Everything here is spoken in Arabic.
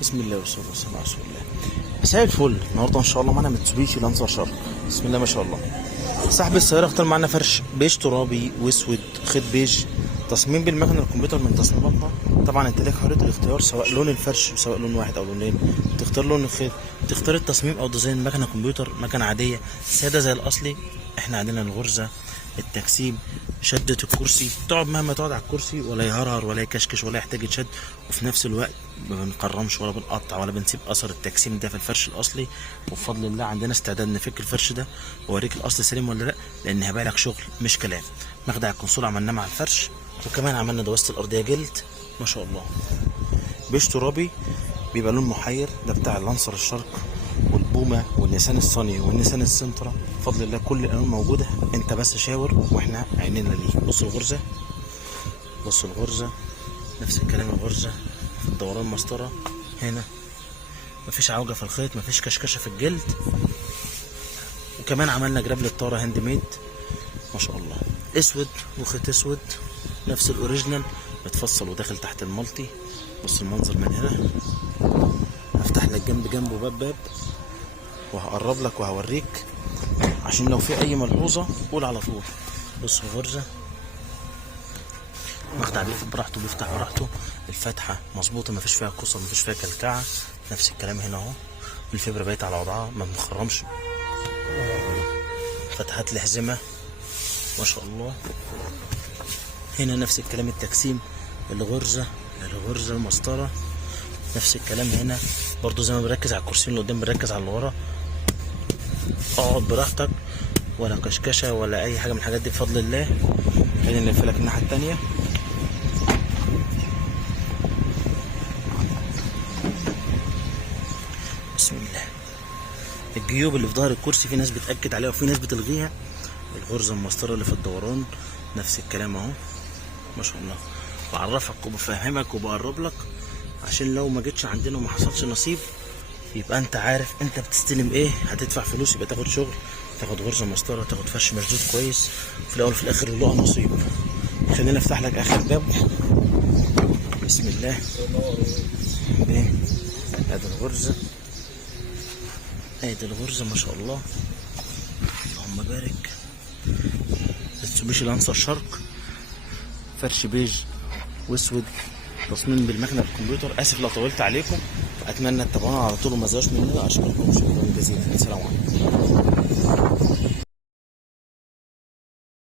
بسم الله والصلاة والسلام على رسول الله. مساء الفل. النهارده ان شاء الله معانا متسوبيشي لانسر شارك. بسم الله ما شاء الله. صاحب السيارة اختار معانا فرش بيج ترابي واسود خيط بيج، تصميم بالمكنة الكمبيوتر من تصميماتنا. طبعا انت لك حرية الاختيار سواء لون الفرش سواء لون واحد او لونين، تختار لون الخيط، تختار التصميم او ديزاين مكنة كمبيوتر مكنة عادية سادة زي الاصلي. احنا عندنا الغرزة، التجسيم، شدة الكرسي، تقعد مهما تقعد على الكرسي ولا يهرهر ولا يكشكش ولا يحتاج يتشد، وفي نفس الوقت ما بنقرمش ولا بنقطع ولا بنسيب اثر التجسيم ده في الفرش الاصلي. وبفضل الله عندنا استعداد نفك الفرش ده واوريك الاصل سليم ولا لا، لان هبيع لك شغل مش كلام. مخدع الكونسول عملناه مع الفرش، وكمان عملنا دواسة الارضيه جلد ما شاء الله. بيج ترابي بيبقى لون محير، ده بتاع اللانسر الشرق والبومه والنيسان الصني والنيسان السنترا. بفضل الله كل الالوان موجوده، انت بس شاور واحنا عينينا ليك. بص الغرزه، بص الغرزه، نفس الكلام الغرزه في الدوران مسطره هنا، مفيش عوجه في الخيط، مفيش كشكشه في الجلد. وكمان عملنا جراب للطاره هاند ميد ما شاء الله، اسود وخيط اسود نفس الاوريجينال متفصل وداخل تحت المالتي. بص المنظر من هنا، هفتح لك جنب جنب وباب باب وهقرب لك وهوريك عشان لو في اي ملحوظه قول على طول. بص الغرزه، مخدع بيقفل براحته بيفتح براحته، الفتحه مظبوطه مفيش فيها قصه مفيش فيها كلكعه. نفس الكلام هنا اهو، الفبره بايته على وضعها ما بنخرمش. فتحات الحزمه ما شاء الله. هنا نفس الكلام التجسيم، الغرزه المسطره نفس الكلام هنا برضو، زي ما بركز على الكرسيين اللي قدام بركز على اللي ورا. اقعد براحتك ولا كشكشه ولا اي حاجه من الحاجات دي بفضل الله. خلينا نلف لك الناحيه التانيه. بسم الله. الجيوب اللي في ظهر الكرسي في ناس بتاكد عليها وفي ناس بتلغيها. الغرزه المسطره اللي في الدوران نفس الكلام اهو ما شاء الله. بعرفك وبفهمك وبقرب لك عشان لو ما جيتش عندنا وما حصلش نصيب يبقى انت عارف انت بتستلم ايه. هتدفع فلوس يبقى تاخد شغل، تاخد غرزه مسطره، تاخد فرش مشدود كويس، في الاول وفي الاخر له نصيب. خلينا افتح لك اخر باب. بسم الله. ايه ادي الغرزه، ادي الغرزه ما شاء الله اللهم بارك. متسوبيشي لانسر شارك، فرش بيج واسود، تصميم بالمكنه بالكمبيوتر. اسف لو طولت عليكم، اتمنى تتابعونا على طول وما تزهقوش مننا. اشكركم شكرا جزيلا، السلام عليكم.